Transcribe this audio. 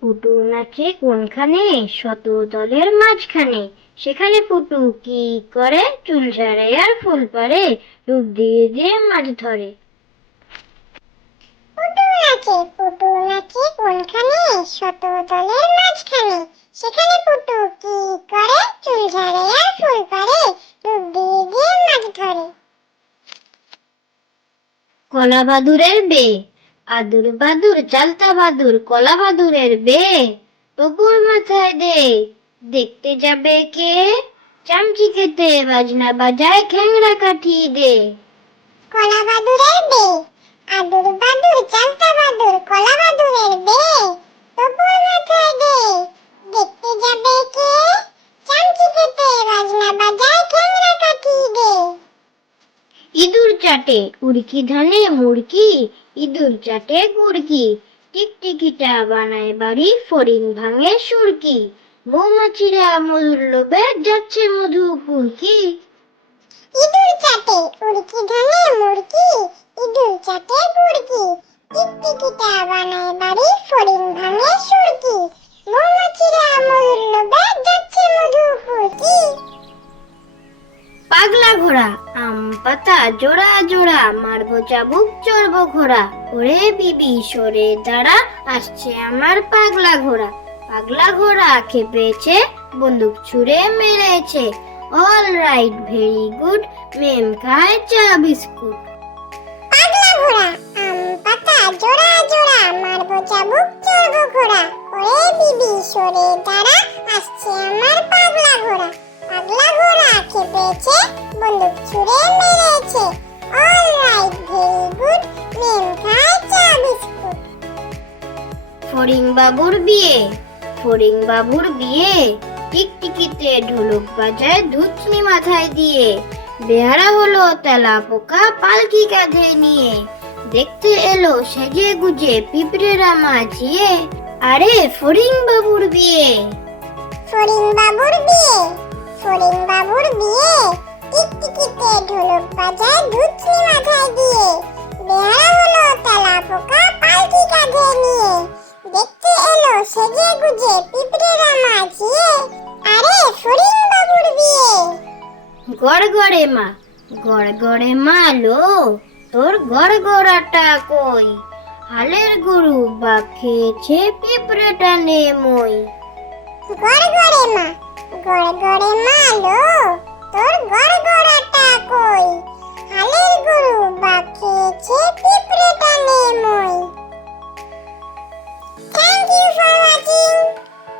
পুটুর নাচে কোনখানে? শত দলের মাঝখানে। সেখানে পুটু কি করে? চুল ঝাড়ে আর ফুল পাড়ে, ডুব দিয়ে দিয়ে মাছ ধরে। পুটু নাচে কোনখানে? শত দলের মাঝখানে। সেখানে পুটু কি করে? চুল ঝাড়ে আর ফুল পাড়ে, ডুব দিয়ে দিয়ে মাছ ধরে। কলা বাদুরের বে, আদুর বাদুর চালতা বাদুর, কলা বাদুরের বে টপুর মাথায় দে। দেখতে যাবে কে? চামচি খেতে বাজনা বাজায়, খ্যাংরা কাঠি দে। কলা বাদুরের বে, আদুর বাদুর চালতা বাদুর, কলা বাদুরের বে টপুর মাথায় দে। দেখতে যাবে কে? চামচি খেতে বাজনা বাজায়, খ্যাংরা কাঠি দে। ইঁদুর চাটে উড়কি ধানে মুড়কি, ইঁদুর চাটে গুড়কি, টিকটিকিটা বানায় বাড়ি, ফড়িং ভাঙে সুরকি। মৌমাছিরা মধুর লোভে যাচ্ছে মধু ফুলকি। ইঁদুর চাটে উড়কি ধানে মুড়কি, ইঁদুর চাটে গুড়কি, টিকটিকিটা বানায় বাড়ি, ফড়িং ভাঙে সুরকি। মৌমাছিরা মধুর লোভে যাচ্ছে মধু ফুলকি। পাগলা ঘোড়া আম পাতা জোড়া জোড়া, মারবো চাবুক চড়বো ঘোড়া। ওরে বিবি সরে দাঁড়া, আসছে আমার পাগলা ঘোড়া। পাগলা ঘোড়া খেপেছে, বন্দুক ছুঁড়ে মেরেছে। অল রাইট ভেরি গুড, মেম খায় চা বিস্কুট। পাগলা ঘোড়া আম পাতা জোড়া জোড়া, মারবো চাবুক চড়বো ঘোড়া। ওরে বিবি সরে দাঁড়া, আসছে আমার পাগলা ঘোড়া। পাগলা ঘোড়া খেপেছে, বন্দুক ছুঁড়ে মেরেছে। অল রাইট ভেরি গুড, মেম খায় চা বিস্কুট। ফড়িং বাবুর বিয়ে, ফড়িং বাবুর বিয়ে, টিকটিকিতে ঢোলক বাজায় ধুচনি মাথায় দিয়ে। বেহারা হলো তেলা পোকা পালকি কাঁধে নিয়ে, দেখতে এলো সেজে গুজে পিঁপড়েরা মাছিয়ে। আরে ফড়িং বাবুর বিয়ে। ফড়িং বাবুর বিয়ে, ফড়িং বাবুর বিয়ে, টিকটিকিতে ঢোলক বাজায় ধুচনি মাথায় দিয়ে। বেহারা হলো তেলা পোকা পালকি কাঁধে নিয়ে, দেখতে এলো সেজে গুজে পিঁপড়েরা মাছিয়ে। আরে ফড়িং বাবুর বিয়ে। গড়গড়ে মা, গড়গড়ে মা লো, তোর গড়গড়াটা কই? হালের গরু বা খেয়েছে পিঁপড়েটা নে মই। গড়গড়ে মা, গড়গড়ে মা লো, তোর গড়গড়াটা কই? হালের গরু